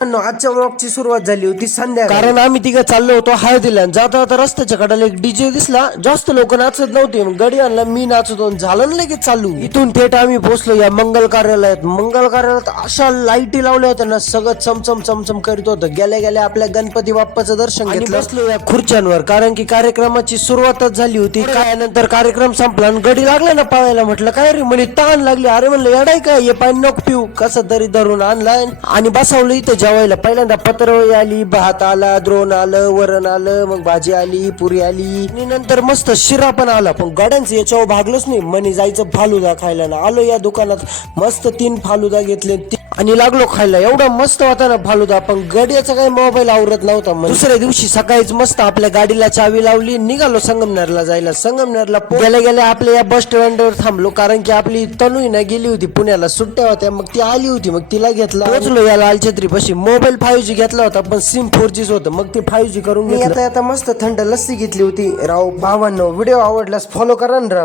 आजच्या ब्लॉगची सुरुवात झाली होती संध्या कारण आम्ही तिघं चाललो होतो हळदीला. जाता जाता रस्त्याच्या कडाला एक डीजे दिसला. जास्त लोक नाचत नव्हते. गडी आणला मी नाचत झालं ना लगेच चालू. इथून थेट आम्ही पोहोचलो या मंगल कार्यालयात. मंगल कार्यालयात अशा लाईटी लावल्या होत्या ना सगळं चमचम चमचम करीत होतं. गेल्या गेल्या आपल्या गणपती बाप्पाचं दर्शन घेतलं. बसलो या खुर्च्यांवर. कारण की कार्यक्रमाची सुरुवातच झाली होती. काय नंतर कार्यक्रम संपला आणि गडी लागला ना पाळायला. म्हटलं काय रे म्हणे ताण लागली. अरे म्हणलं येडाय काय? हे पाणी नको पिऊ. कसं तरी धरून आणला आणि बसवलं इथं जेवायला पहिल्यांदा पत्रवळी आली भात आला द्रोण आलं वरण आलं मग भाजी आली पुरी आली. आणि नंतर मस्त शिरा पण आला. पण गाड्यांचं याच्यावर भागलोच नाही. म्हणे जायचं फालुदा खायला. ना आलो या दुकानात. मस्त तीन फालुदा घेतले. आणि लागलो खायला. एवढा मस्त होता ना फालुदा. पण गड्याचा काही मोबाईल आवरत नव्हता मग दुसऱ्या दिवशी सकाळीच मस्त आपल्या गाडीला चावी लावली निघालो संगमनेरला जायला. संगमनेरला गेल्या गेल्या आपल्या या बस स्टँडवर थांबलो. कारण की आपली तनू ना गेली होती पुण्याला. सुट्ट्या होत्या. मग ती आली होती. मग तिला घेतला. पोहोचलो या लाल छत्री पशी मोबाईल फाईव्ह जी घेतला होता पण सिम फोर जीच होतं. मग ते फाईव्ह जी करून घेतलं. आता मस्त थंड लस्सी घेतली होती. राव भावांनो व्हिडिओ आवडल्यास फॉलो करा ना राव.